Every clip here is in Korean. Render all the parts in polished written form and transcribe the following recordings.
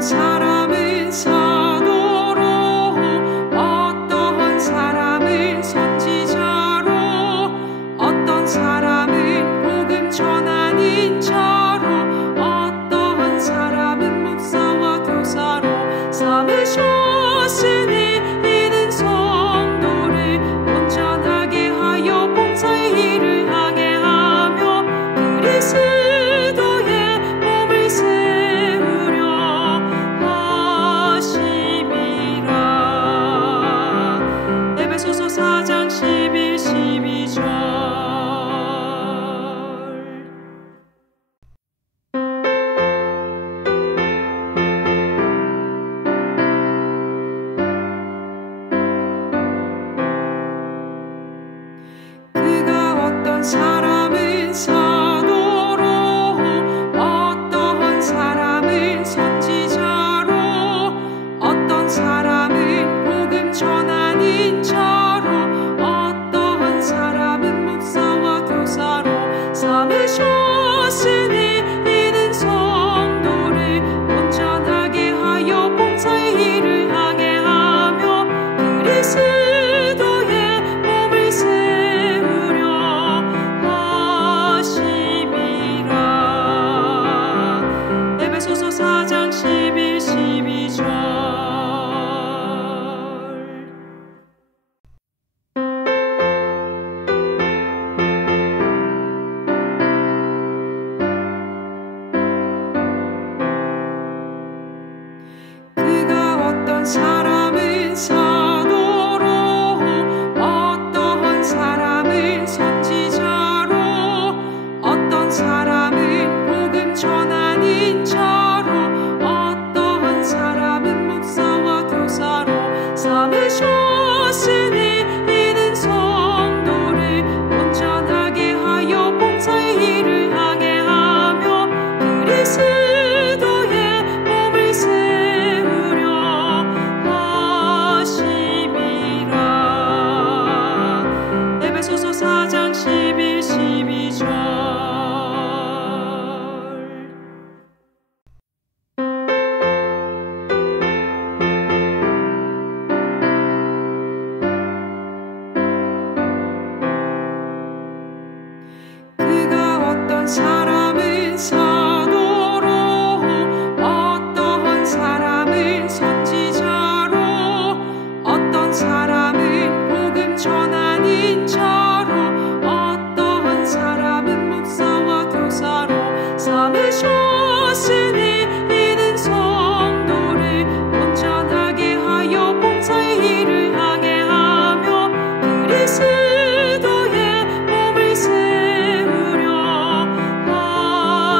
사람은 사도로, 어떤 사람은 선지자로, 어떤 사람은 복음 전하는 자로, 어떤 사람은 목사와 교사로 삼으셨으니 이는 성도를 온전하게 하여 봉사의 일을 하게 하며 그리스도의 몸을 세우려 하심이라. 에베소서 4장 11, 12절. 사람은 사도로, 어떤 사람은 선지자로, 어떤 사람은 복음 전하는 자로, 어떤 사람은 목사와 교사로 삼으셨으니 이는 성도를 온전하게 하여 봉사의 일을 하게 하며 그리스도의 몸을 세우려 에베소서 4장 11, 12절. 그가 어떤 사람은 사도로, 어떤 사람은 선지자로, 어떤 사람은 복음 전하는 자로, 어떤 사람은 목사와 교사로 삼으셨으니 이는 성도를 온전하게 하여 봉사의 일을 하게 하며 그리스도의 몸을 세우려 하심이라. 에베소서 4장 11, 12절. 사람은 사도로, 어떤 사람은 선지자로, 어떤 사람은 복음 전하는 자로, 어떤 사람은 목사와 교사로 삼으셨으니 이는 성도를 온전하게 하여 봉사의 일을 하게 하며 그리스도의 몸을 세우려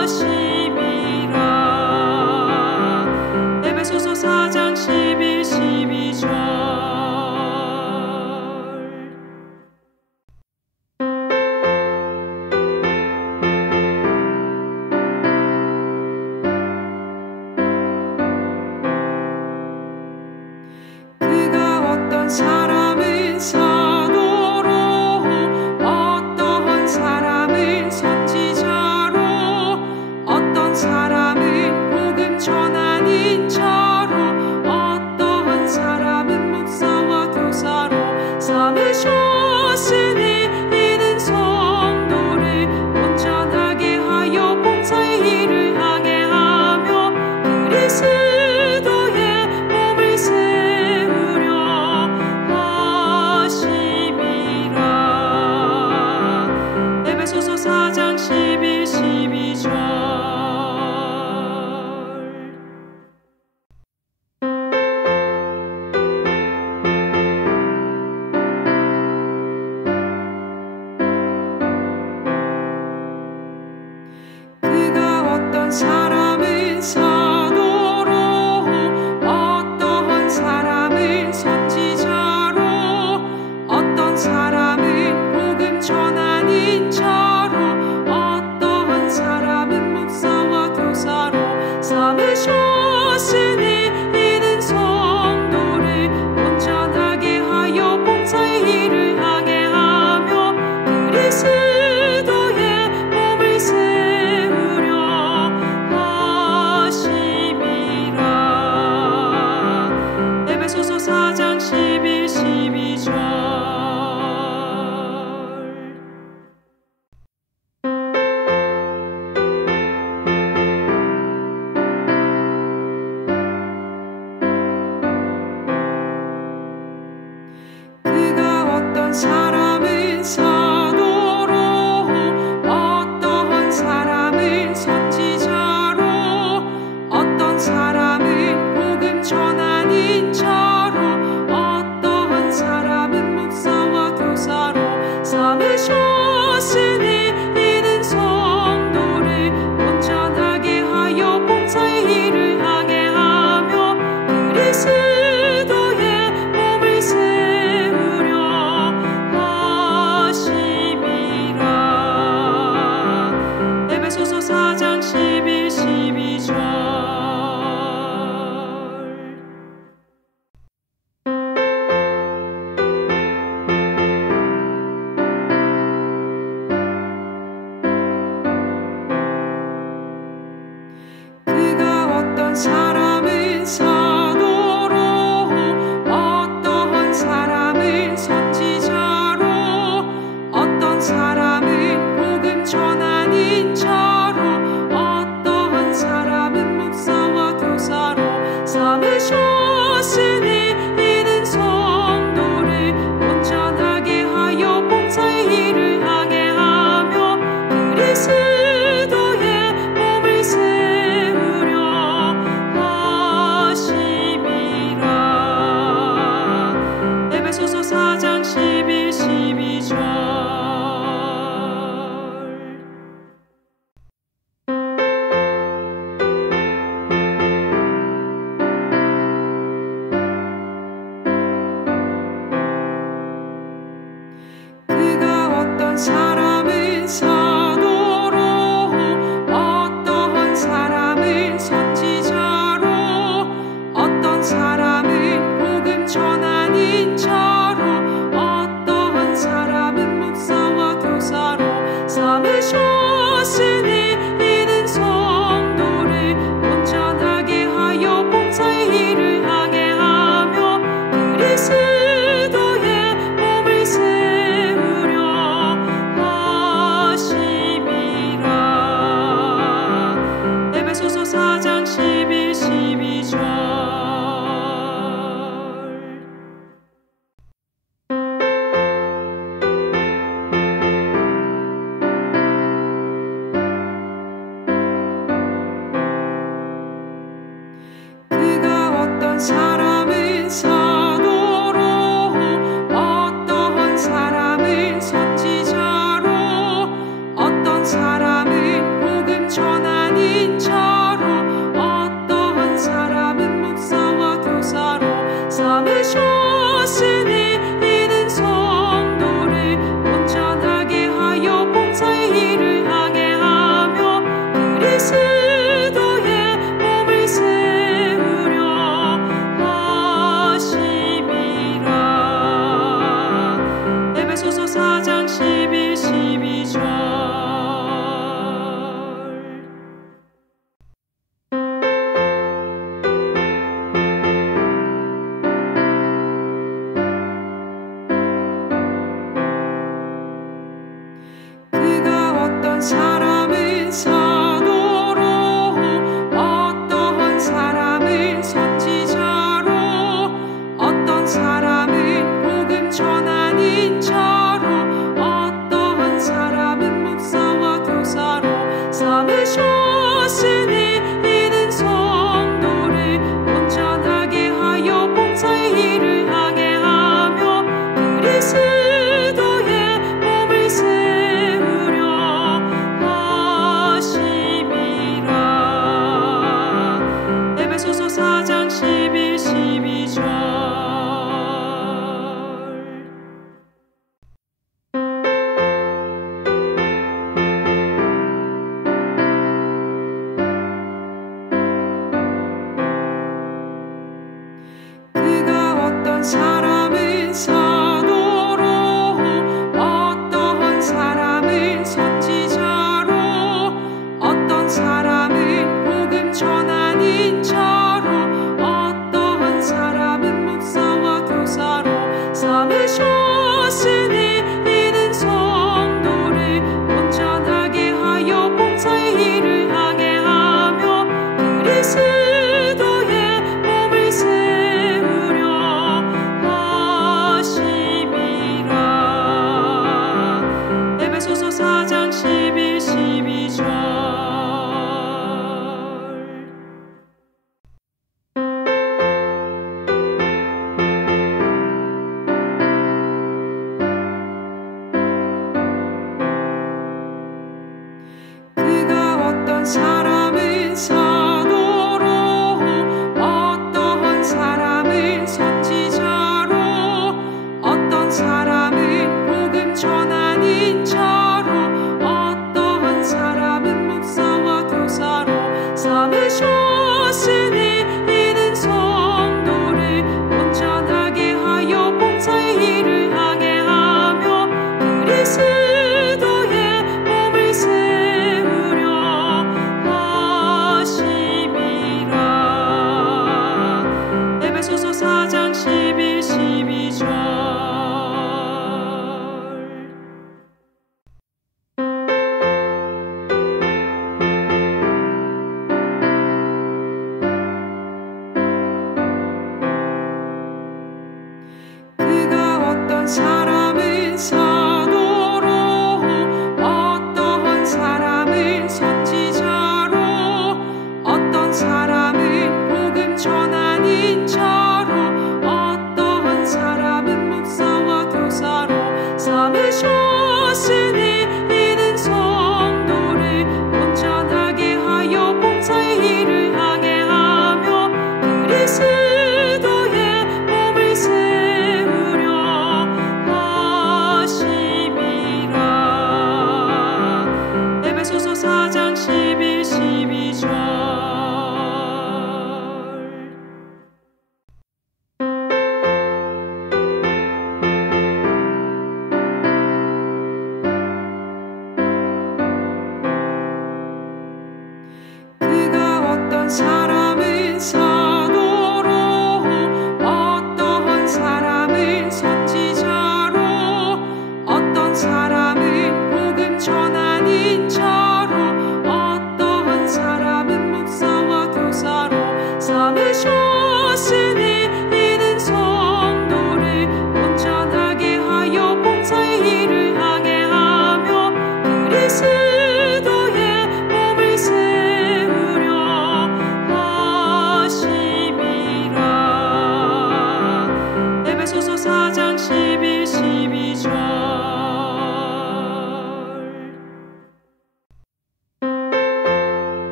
하심이라. 에베소서 4장 11, 12절. 그가 어떤 사람은 사도로, 어떤 사람은 선지자로, 어떤 사람은 복음 전하는 자로, 어떤 사람은 목사와 교사로 삼으셨으니 이는 성도를 온전하게 하여 봉사의 일을 하게 하며 그리스도의 몸을 세우려 하심이라. 에베소서 4장 11, 12절. 그가 어떤 사람은 사도로, 어떤 사람은 선지자로, 어떤 사람은 복음 전하는 자로, 어떤 사람은 목사와 교사로 삼으셨으니 이는 성도를 온전하게 하여 봉사의 일을 하게 하며 그리스도의 몸을 세우려 하심이라. 사람은 사도로, 어떤 사람은 선지자로, 어떤 사람은 복음 전하는 자로, 어떤 사람은 목사와 교사로 삼으셨으니 이는 성도를 온전하게 하여 봉사의 일을 하게 하며 그리스도의 몸을 세우려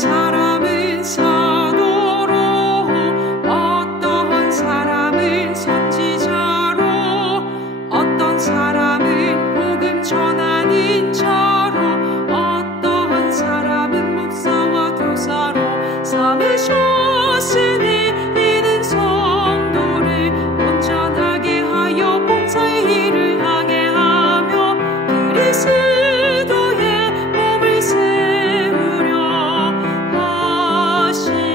사람은 사도로, 어떤 사람은 선지자로, 어떤 사람은 복음 전하는 자로, 어떤 사람은 목사와 교사로 삼으셨으니 이는 성도를 온전하게 하여 봉사의 일을 하게 하며 그리스도의 몸을 세우려 하심이라.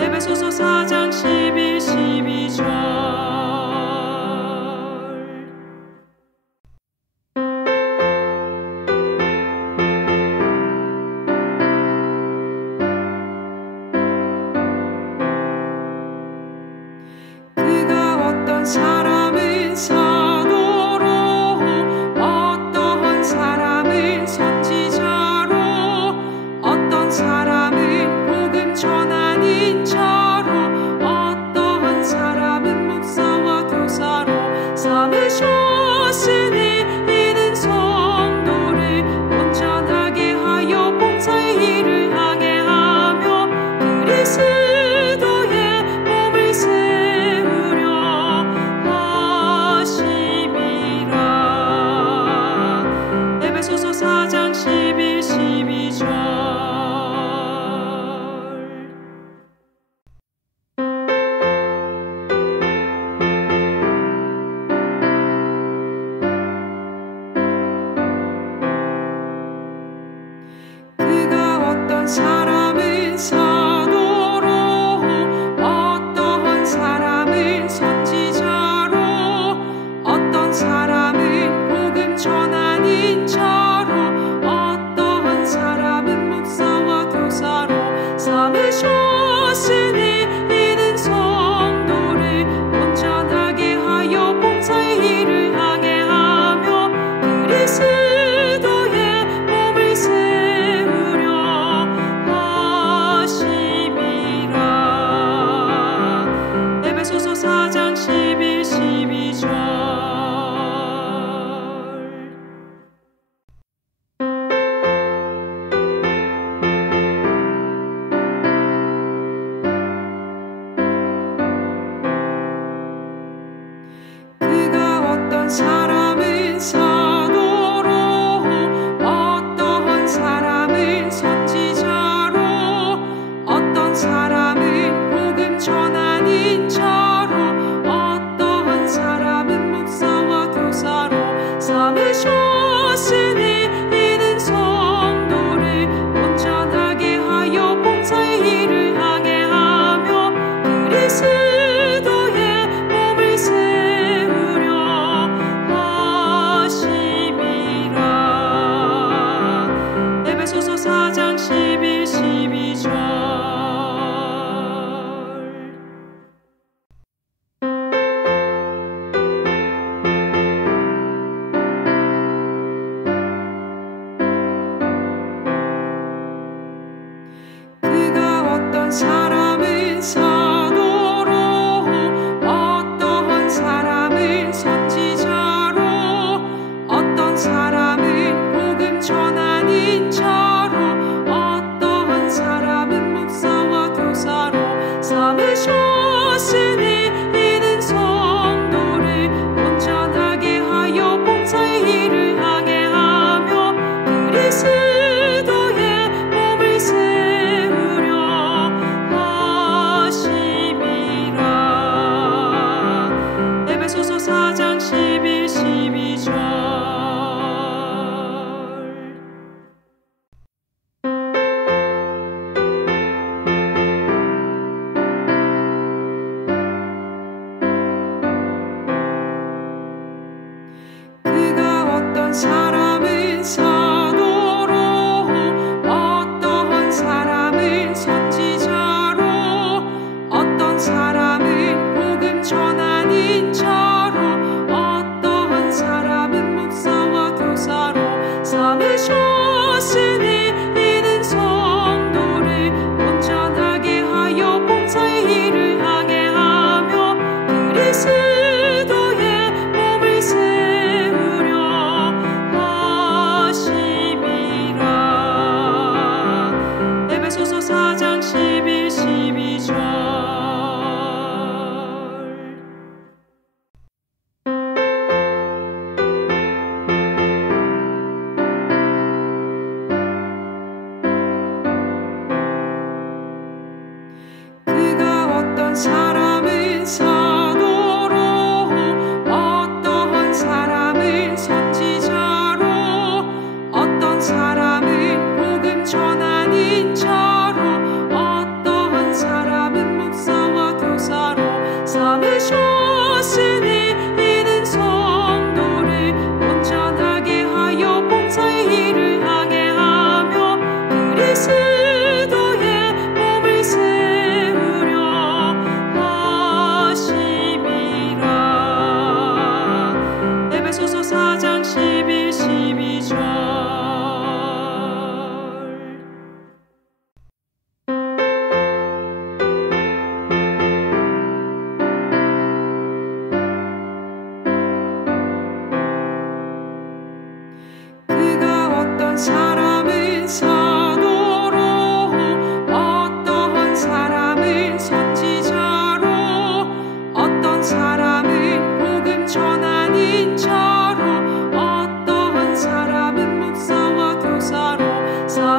에베소서 4장 11, 12절.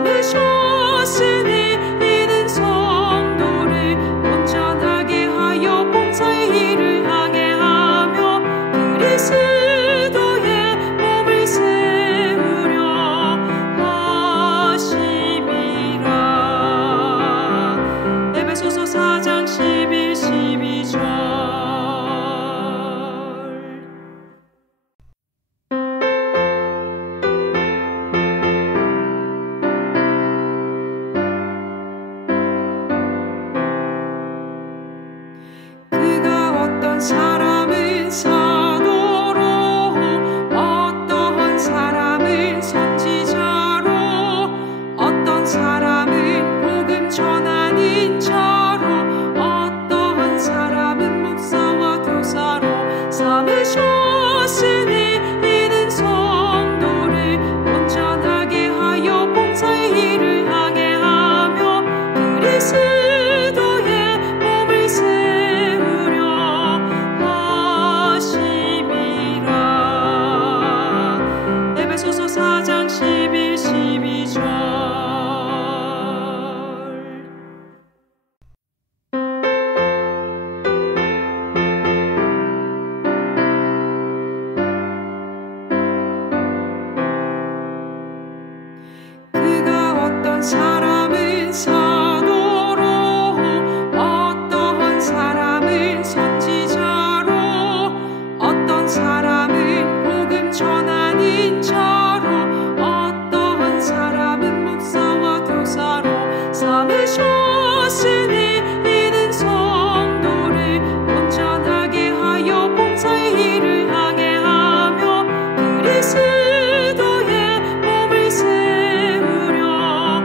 삼으셨으니 이는 성도를 온전하게 하여 봉사의 일을 하게 하며 그리스도의 몸을 세우려 하심이라. 에베소서 4장 11, 12절. 사람은 사도로 어떤 사람은 선지자로 어떤 사람은 복음 전하는 자로 어떤 사람은 목사와 교사로 삼으셨으니 이는 성도를 온전하게 하여 봉사의 일을 하게 하며 그리스도의 몸을 세우려 하심이라. 에베소서 4장 11, 12절. 그가 어떤 사람은 사도로 어떤 사람은 선지자로 어떤 사람은 복음 전하는 자로 어떤 사람은 목사와 교사로 삼으셨으니 이는 성도를 온전하게 하여 봉사의 일을 하게 하며 그리스도의 몸을 세우려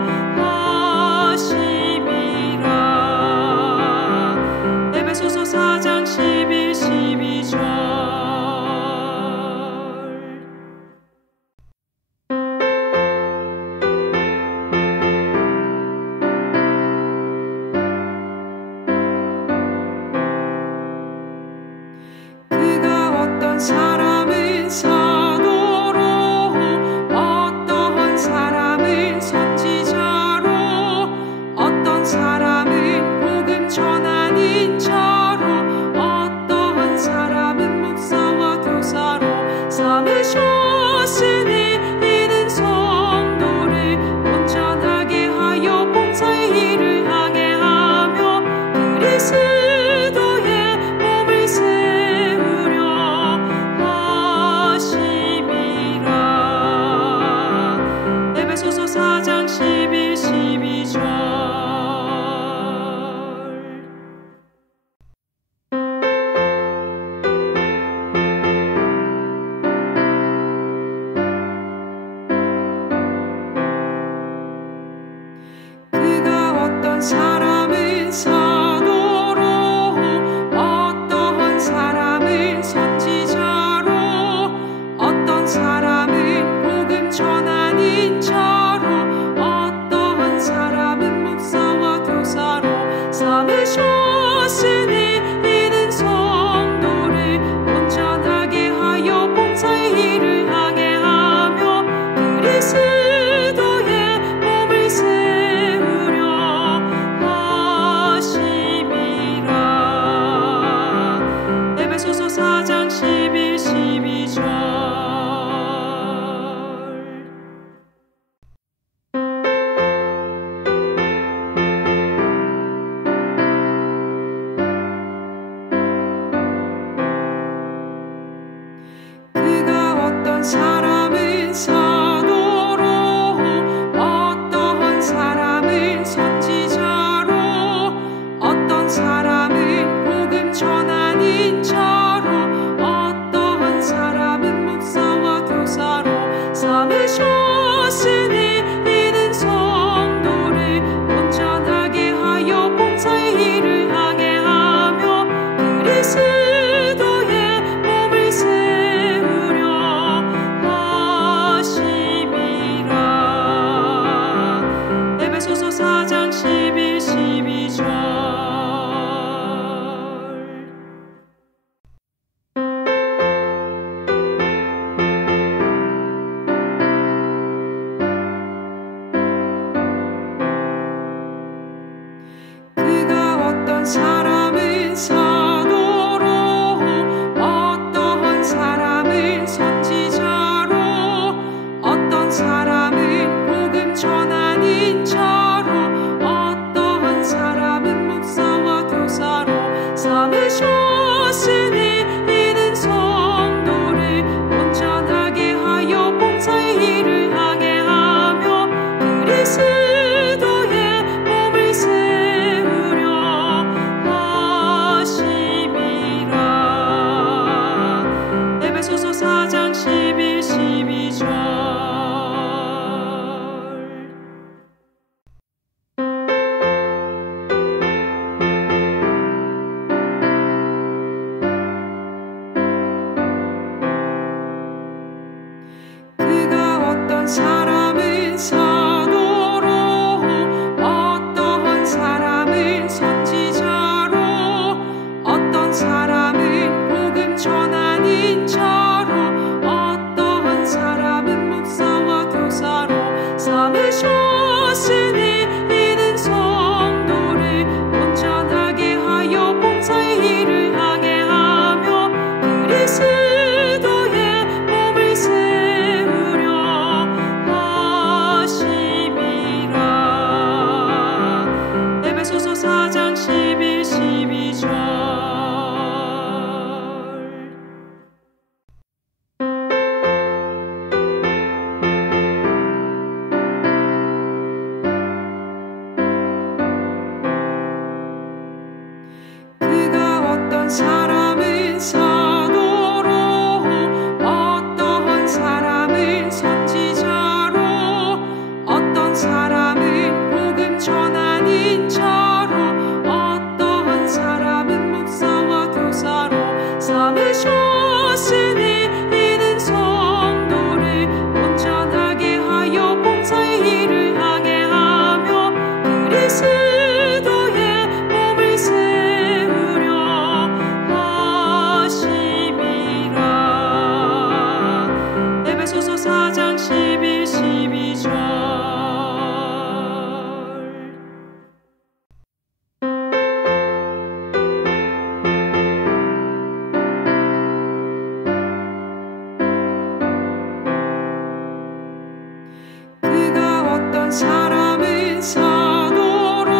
사람은 사도로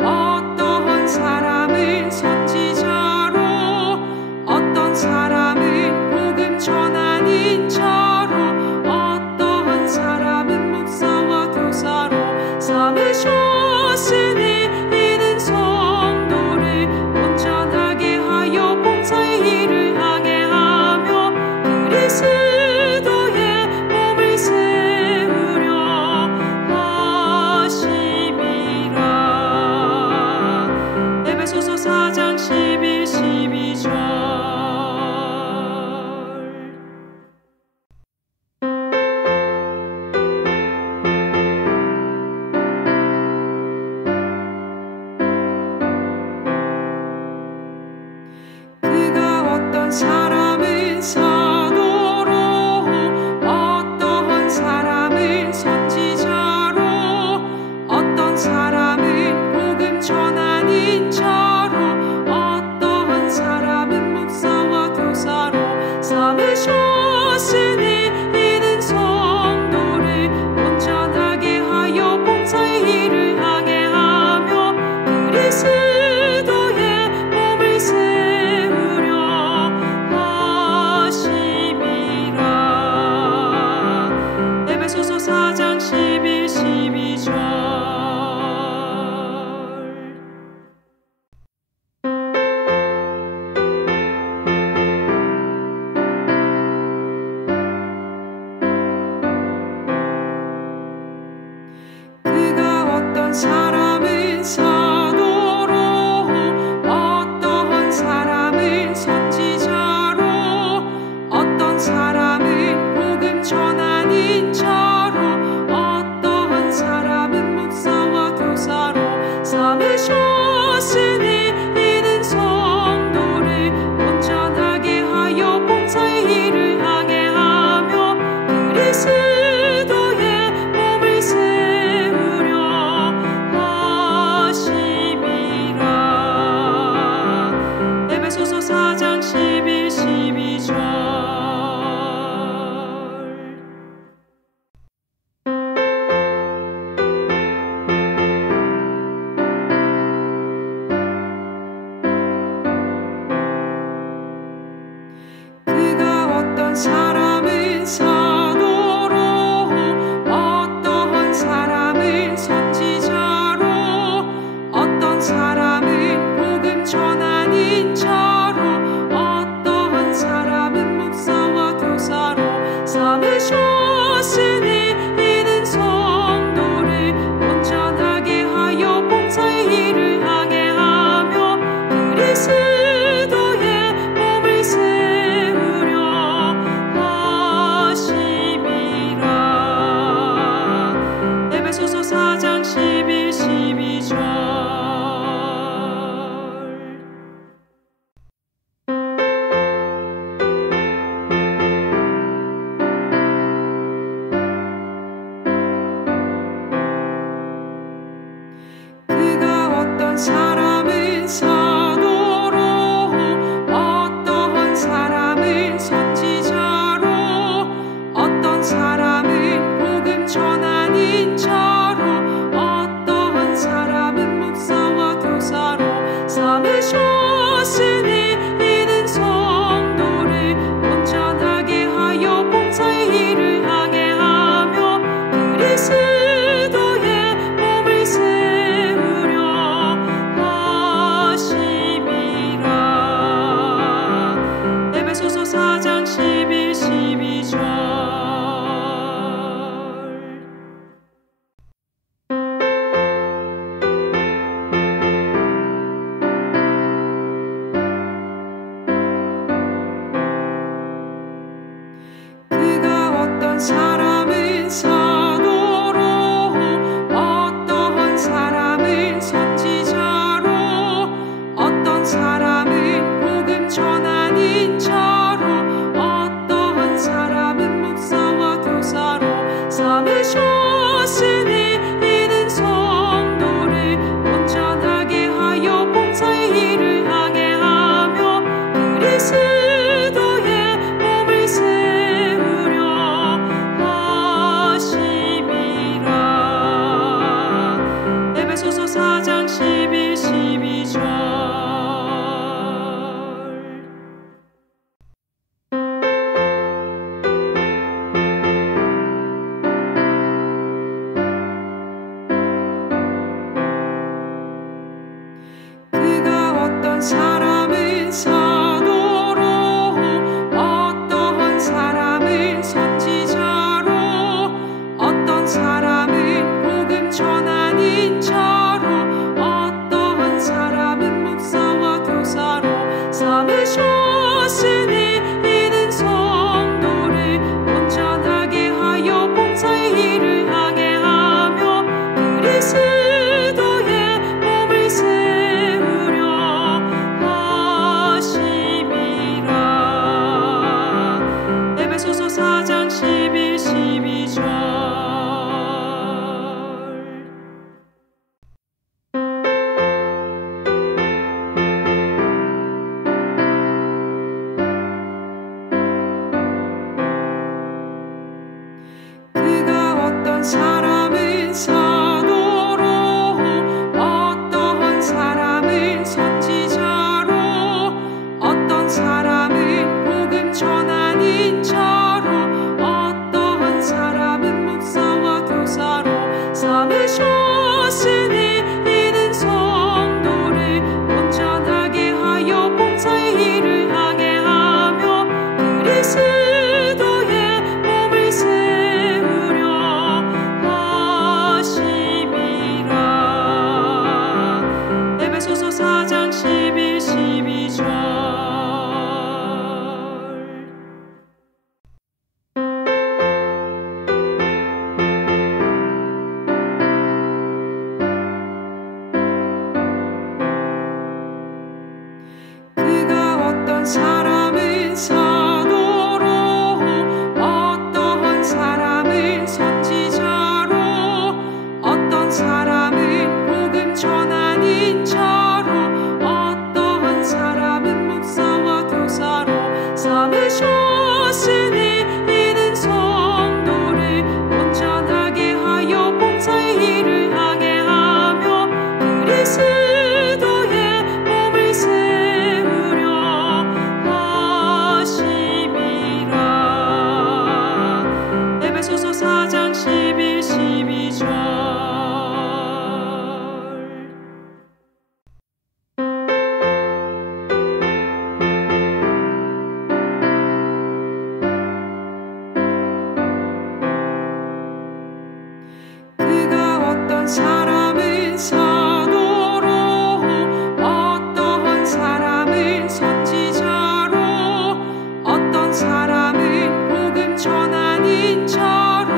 어떤 사람은 선지자로 어떤 사람은 복음 전하는 자로 어떤 사람은 목사와 교사로 삼으셨으니 이는 성도를 온전하게 하여 봉사의 일을 하게 하며 그리스도의 몸을 세우려 하심이라. 에베소서 4장 11, 12절. 사람은 사도로 어떤 사람은 선지자로 어떤 사람은 복음 전하는 자로 어떤 사람은 목사와 교사로 삼으셨으니 이는 성도를 온전하게 하여 봉사의 일을 하게 하며 그리스도의 몸을 세우려 에베소서 4장 11, 12절. 그가 어떤 사람은 사도로 어떤 사람은 선지자로 어떤 사람은 복음 전하는 자로 어떤 사람은 목사와 교사로 삼으셨으니 이는 성도를 온전하게 하여 봉사의 일을 하게 하며 그리스도의 몸을 세우려 하심이라. 에베소서 4장 11, 12절. 사람은 사도로 어떤 사람은 선지자로 어떤 사람은 복음 전하는 자로 어떤 사람은 목사와 교사로 삼으셨으니 이는 성도를 온전하게 하여 봉사의 일을 하게 하며 그리스도의 몸을 세우려 하심이라. 에베소서 4장 11, 12절. 그가 어떤 사람은 사도로 어떤 사람은 선지자로 어떤 사람은 복음 전하는 자로 어떤 사람은 목사와 교사로 삼으셨으니 이는 성도를 온전하게 하여 봉사의 일을 하게 하며 그리스도의 몸을 세우려 하심이라. 에베소서 4장 11, 12절. 사람은 사도로 삼으셨으니 이는 성도를 온전하게 하여 봉사의 일을 하게 하며 그리스도의 몸을 세우려 하심이라. 에베소서 4장 11, 12절. 사람은 사도로 어떤 사람은 선지자로 어떤 사람은 복음 전하는 자로 어떤 사람은 목사와 교사로 삼으셨으니 이는 성도를 온전하게 하여 봉사의 일을 하게 하며 그리스도의 몸을 세우려 에베소서 4장 11, 12절. 그가 어떤 사람은 사도로 어떤 사람은 선지자로 어떤 사람은 복음 전하는 자로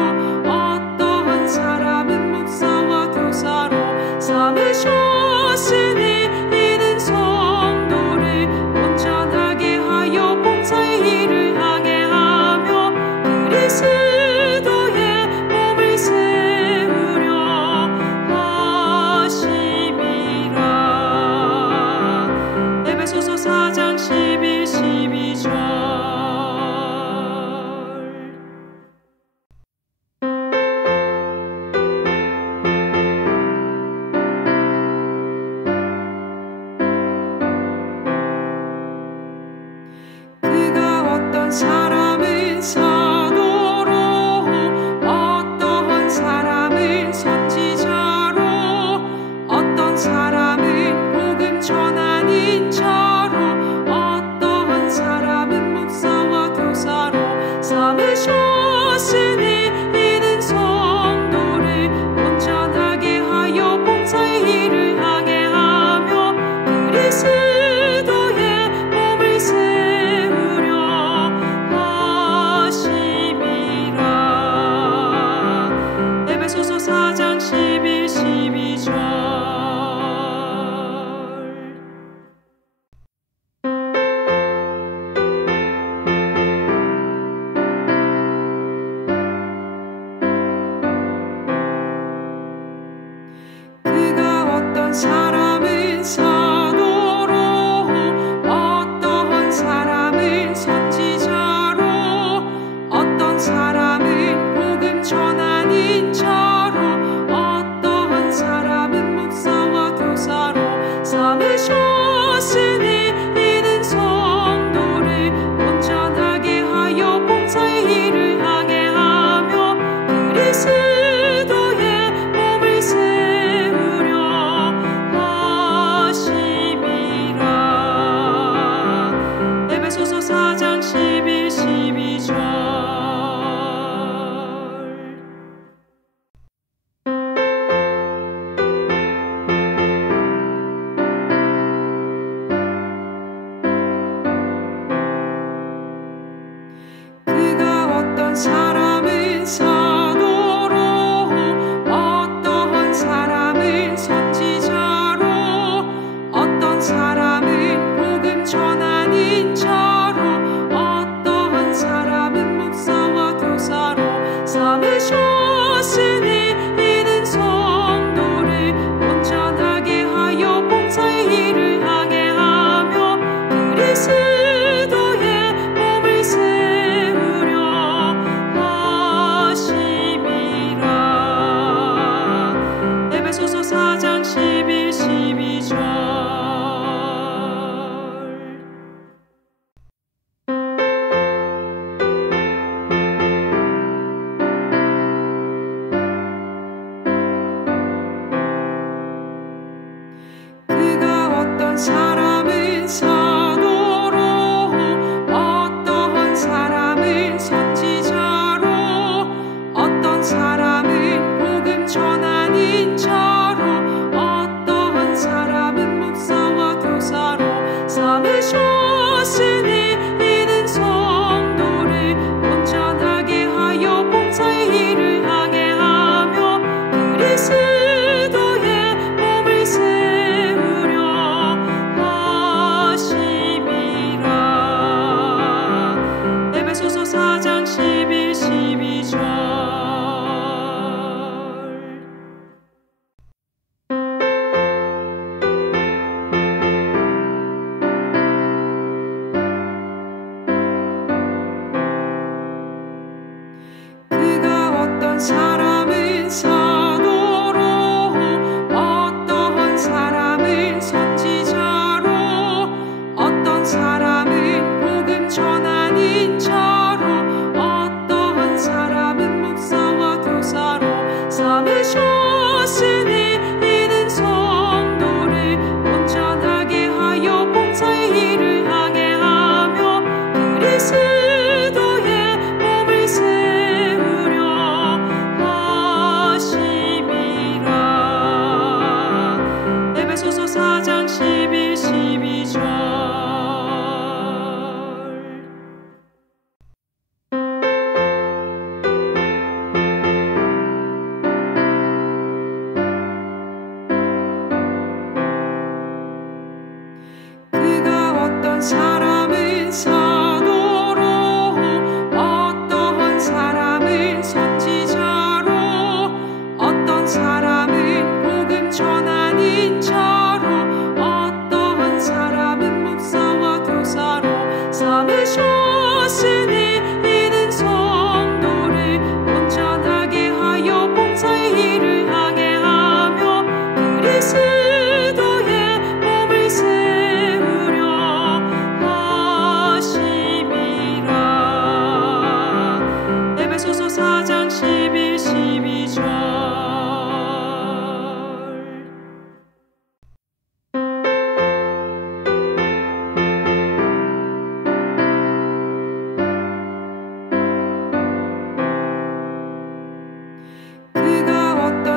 어떤 사람은 목사와 교사로 삼으셨으니 이는 성도를 온전하게 하여 봉사의 일을 하게 하며 그리스도의 몸을 세우려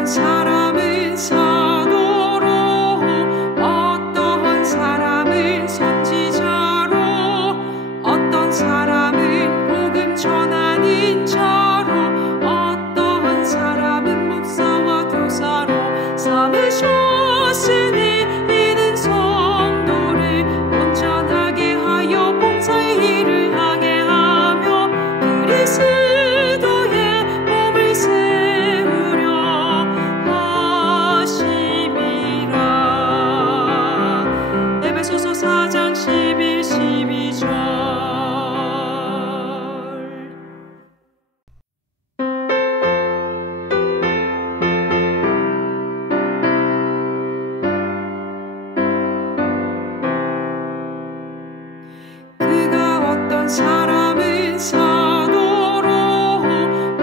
사람은 사도로, 어떤 사람은 선지자로, 어떤 사람은 복음 전하는 자로, 어떤 사람은 목사와 교사로 삼으셨으니 이는 성도를 온전하게 하여 봉사의 일을 하게 하며 그리스도의 몸을 세우려 하심이라. 에베소서 4장 11, 12절. 사람은 사도로,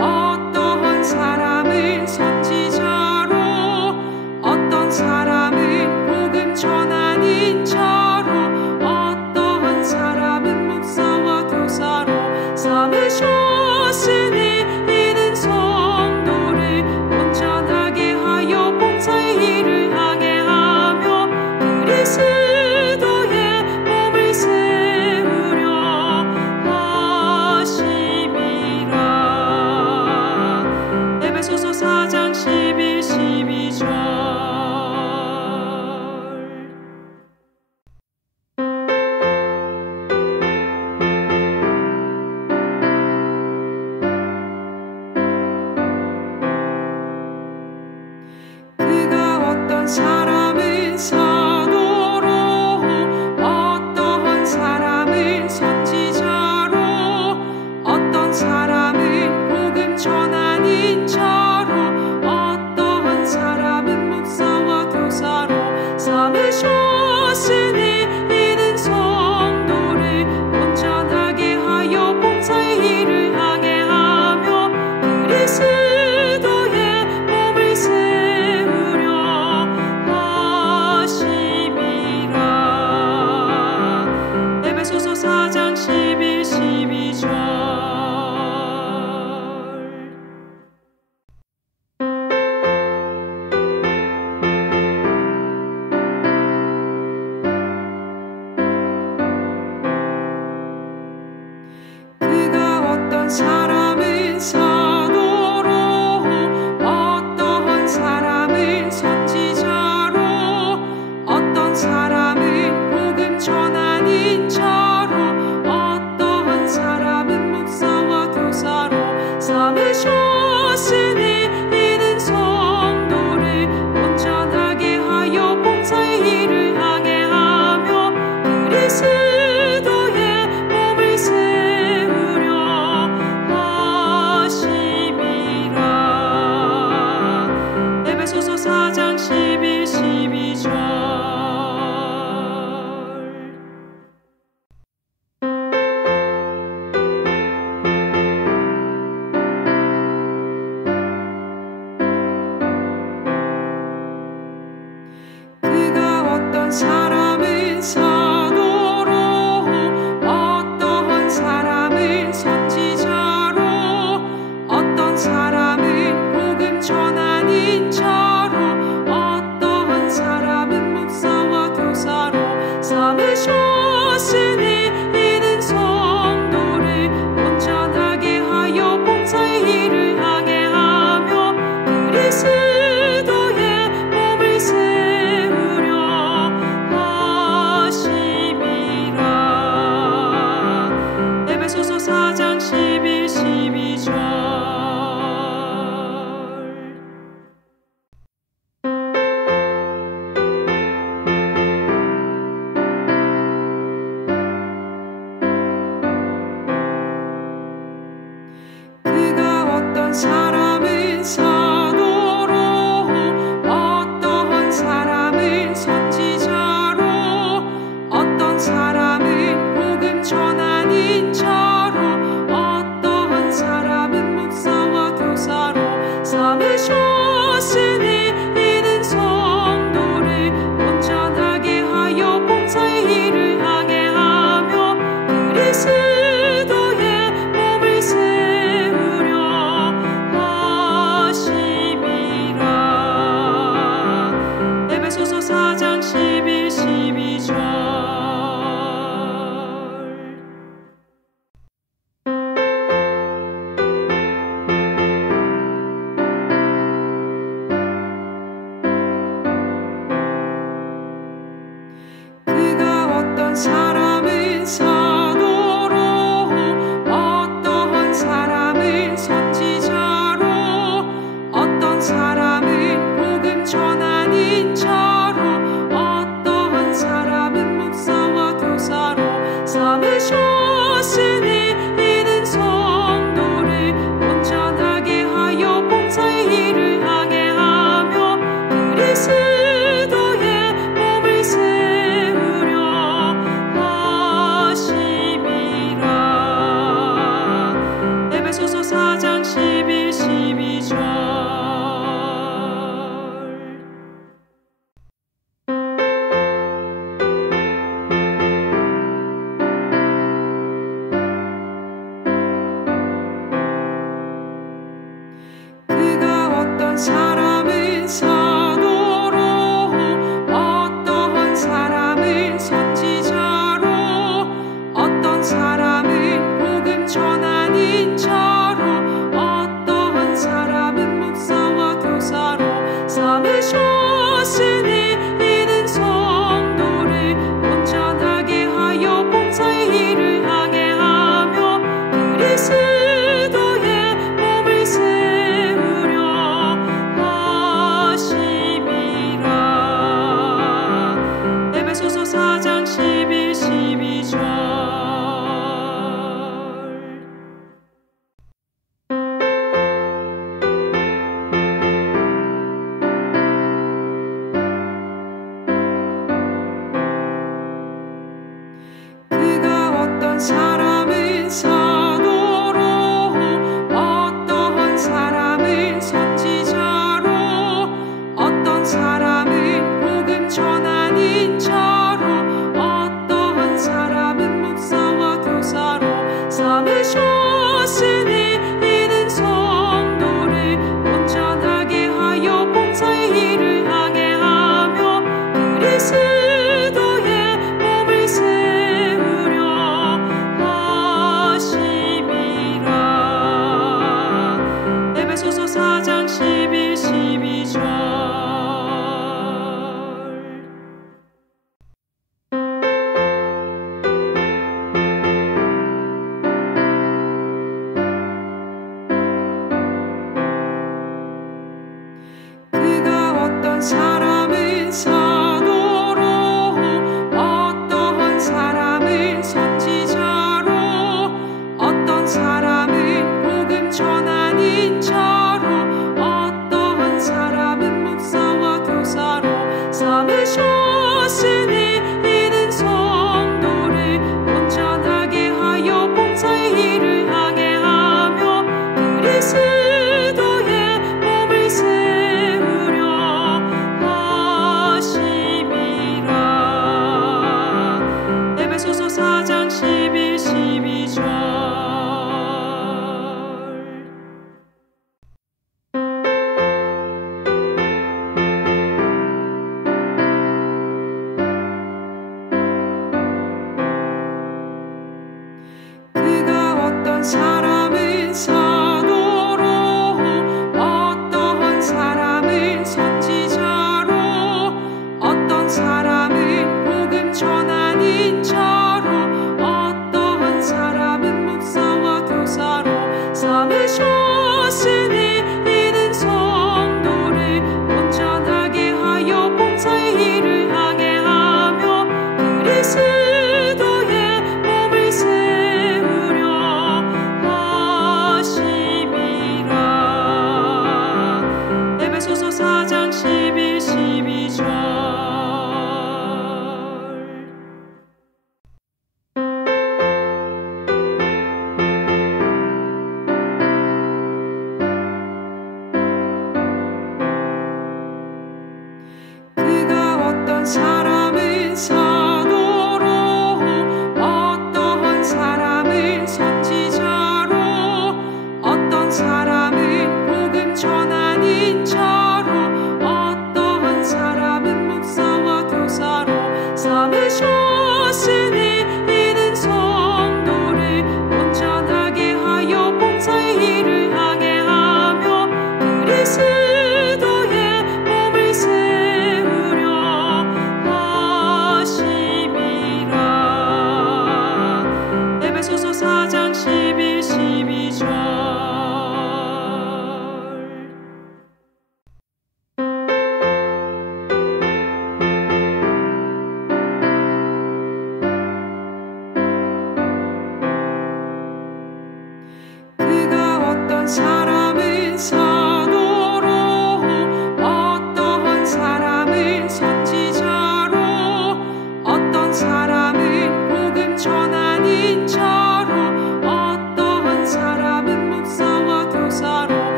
어떤 사람은 선지자로, 어떤 사람은 복음 전하는 자로, 어떤 사람은 목사와 교사로 삼으셨으니 이는 성도를 온전하게 하여 봉사의 일을 하게 하며 그리스도의 몸을 세우려 하심이라. 에베소서 4장 11, 12절. 그가 어떤 사람은 사도로, 어떤 사람은 선지자로, 어떤 사람은 복음 전하는 자로, 어떤 사람은 목사와 교사로 삼으셨으니 이는 성도를 온전하게 하여 봉사의 일을 하게 하며 그리스도의 몸을 세우려 하심이라. 에베소서 4장 11, 12절. 그가 어떤 사람은 사도로, 어떤 사람은 선지자로, 어떤 사람은 복음 전하는 자로, 어떤 사람은 목사와 교사로 삼으셨으니 이는 성도를 온전하게 하여 봉사의 일을 하게 하며 그리스도의 몸을 세우려 하심이라. 에베소서 4장 11, 12절. 그가 어떤 사람은 사도로, 어떤 사람은 선지자로, 어떤 사람은 복음 전하는 자로, 삼으셨으니 이는 성도를 온전하게 하여 봉사의 일을 하게 하며 그리스도의 몸을 세우려 하심이라. 에베소서 4장 11, 12절. 사람은 사도로 어떤 사람은 선지자로 어떤 사람은 복음 전하는 자로 어떤 사람은 목사와 교사로 삼으셨으니 이는 성도를 온전하게 하여 봉사의 일을 하게 하며 그리스도의 몸을 세우려 에베소서 4장 11, 12절. 그가 어떤 사람은 사도로 어떤 사람은 선지자로 어떤 사람은 복음 전하는 자로 어떤 사람은 목사와 교사로 삼으셨으니 이는 성도를 온전하게 하여 봉사의 일을 하게 하며 그리스도의 몸을 세우려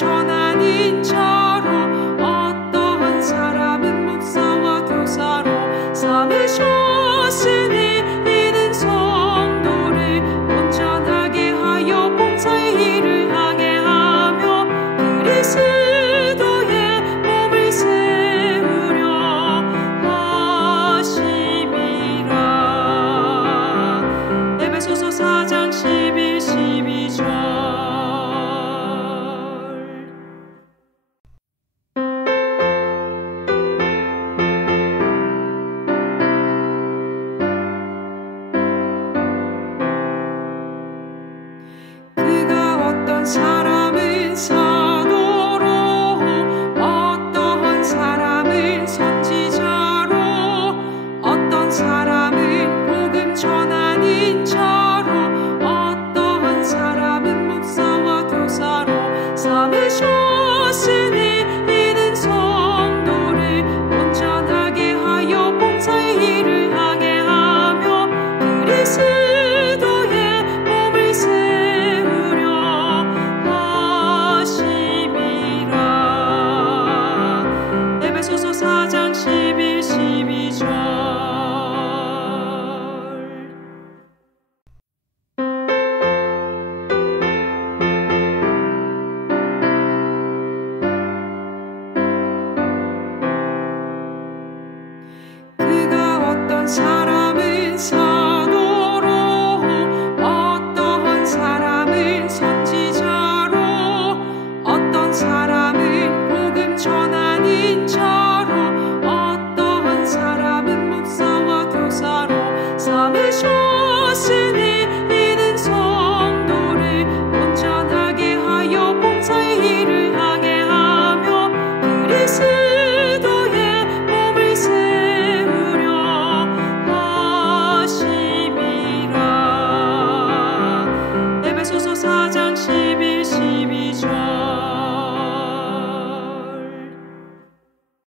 전하는 자로 어떤 사람은 목사와 교사로 삼으셨으니 이는 성도를 온전하게 하여 봉사의 일을 하게 하며 그리스도의 몸을 세우려 하심이라. 에베소서 4장 11, 12절. 사람은 사도로 어떤 사람은 선지자로 어떤 사람은 복음 전하는 자로 어떤 사람은 목사와 교사로 삼으셨으니 이는 성도를 온전하게 하여 봉사의 일을 하게 하며 그리스도의 몸을 세우려 에베소서 4장 11, 12절. 그가 어떤 사람은 사도로 어떤 사람은 선지자로 어떤 사람은 복음 전하는 자로 어떤 사람은 목사와 교사로 삼으셨으니